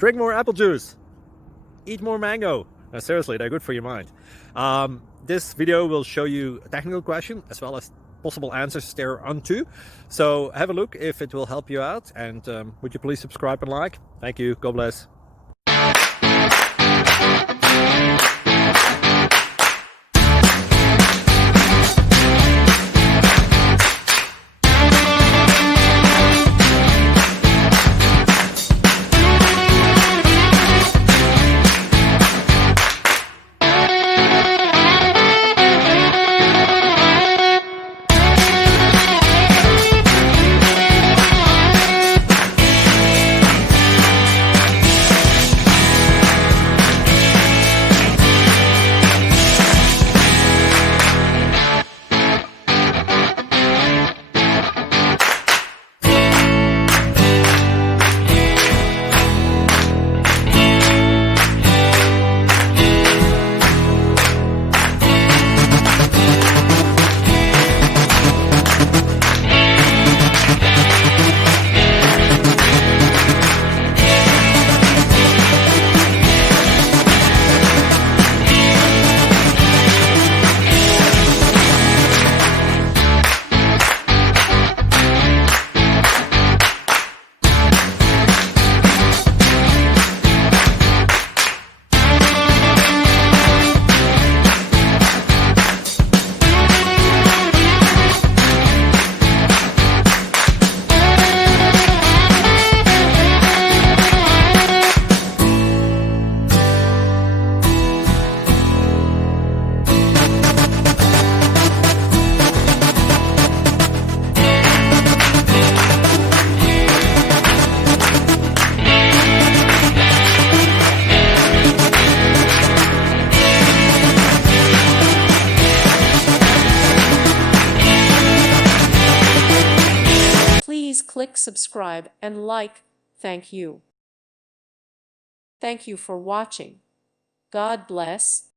Drink more apple juice. Eat more mango. Seriously, they're good for your mind. This video will show you a technical question as well as possible answers thereunto. So have a look if it will help you out, and would you please subscribe and like? Thank you. God bless. Please click subscribe and like. Thank you. Thank you for watching. God bless.